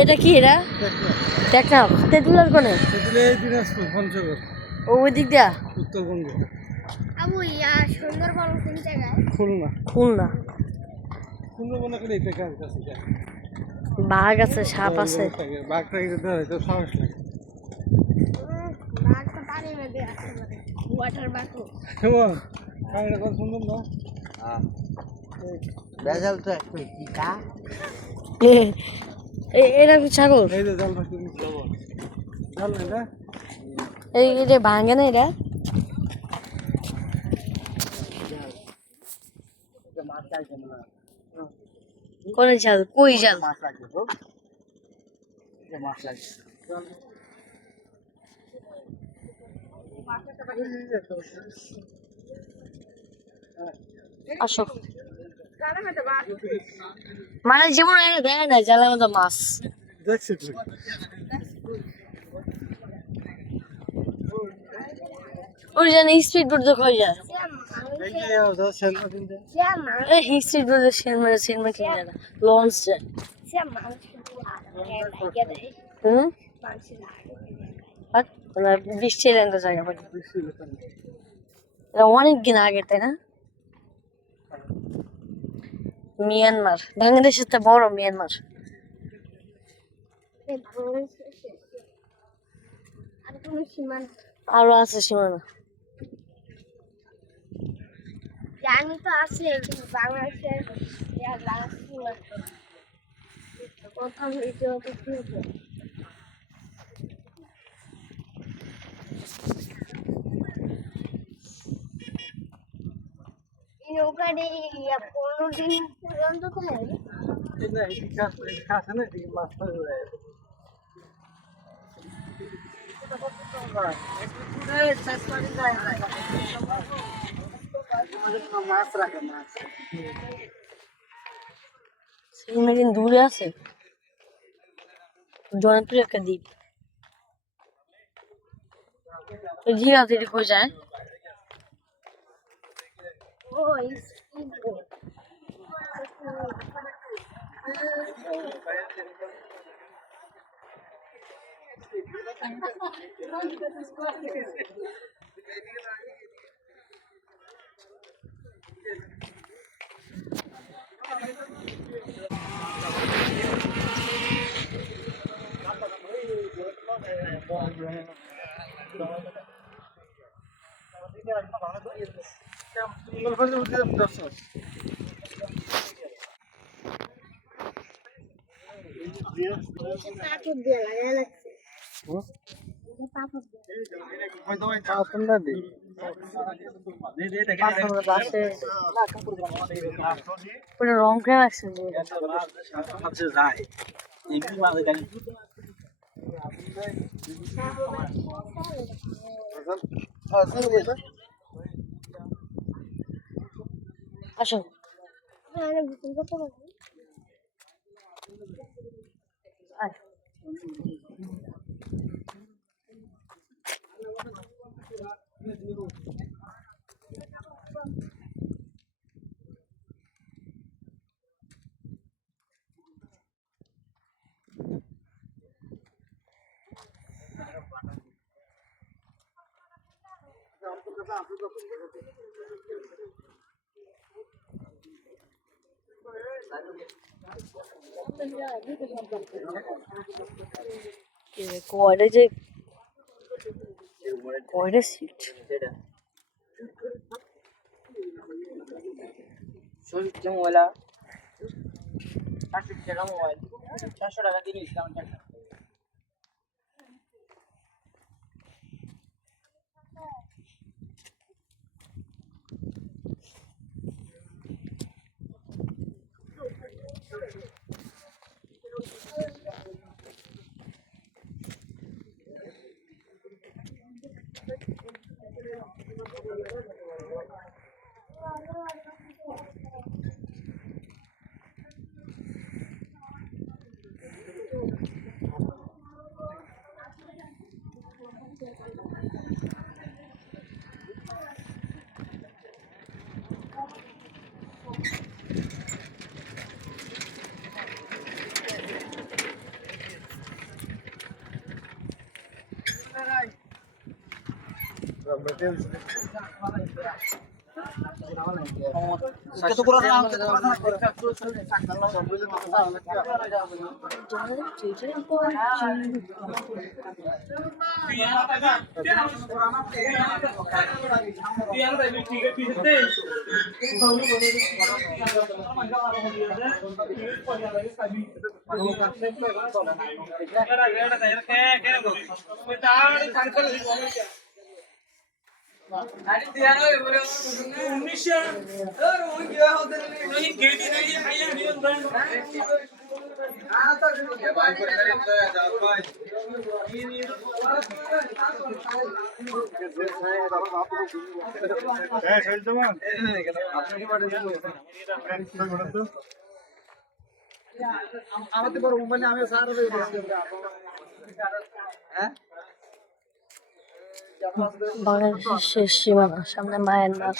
এটা কি এরা টেকনাফ তেঁতুলার কোনে দিনাজপুর পঞ্চগড় ওই দিক দিয়া উত্তরবঙ্গ সুন্দরবন কোন জায়গায়? খুলনা খুলনা সুন্দরবনে করে এটা কাছে বাঘ আছে সাপ আছে বাঘটা তো সাহস লাগে বাঘ তো পানির মধ্যে আসতে পারে ওয়াটার বাঘ পানিটা কত সুন্দর না বেজাল তো একটু কি কা এটা কি ছাগল এই যে জাল মাছ জাল না এটা এই যে ভাঙে না এটা মাছ চাইছে না কোন জাল কই জাল মাছ লাগবে তো যে মাছ লাগবে আসো মানে যেমন এটা দেয় না জালের মতো মাছ দেখছি তুই ওই জানি স্পিড বোট দেখা যায় এই স্পিড বোট সিনেমা কি জানা লঞ্চ যায় হুম আর বৃষ্টি এলাকা জায়গা পাই এটা অনেক দিন আগে তাই না মিয়ানমার বাংলাদেশের তো বড় মিয়ানমার আরো আছে সীমানা জানি তো আছে কিন্তু বাংলাদেশের কথা হয়েছে নৌকাটি 15 দিন পর্যন্ত থাকে খাস না মাছ মাছ রাখে মাছ সিনেমা দূরে আছে জনপ্রিয় একটা দ্বীপ জিরা থেকে হয়ে যায় ওই পাথর দিয়ে লাগা লাগছে পাথর পুরো রং করে রাখছে আসো কয়টা যে কয়টা সিট শরীর যে মোবাইল 400 টাকা মোবাইল 400 টাকা দিয়ে নিয়েছিলাম কত করে না আমাদের বড় মোবাইলে আমি সারা হ্যাঁ বাংলাদেশের শেষ সীমানা, সামনে মায়ানমার।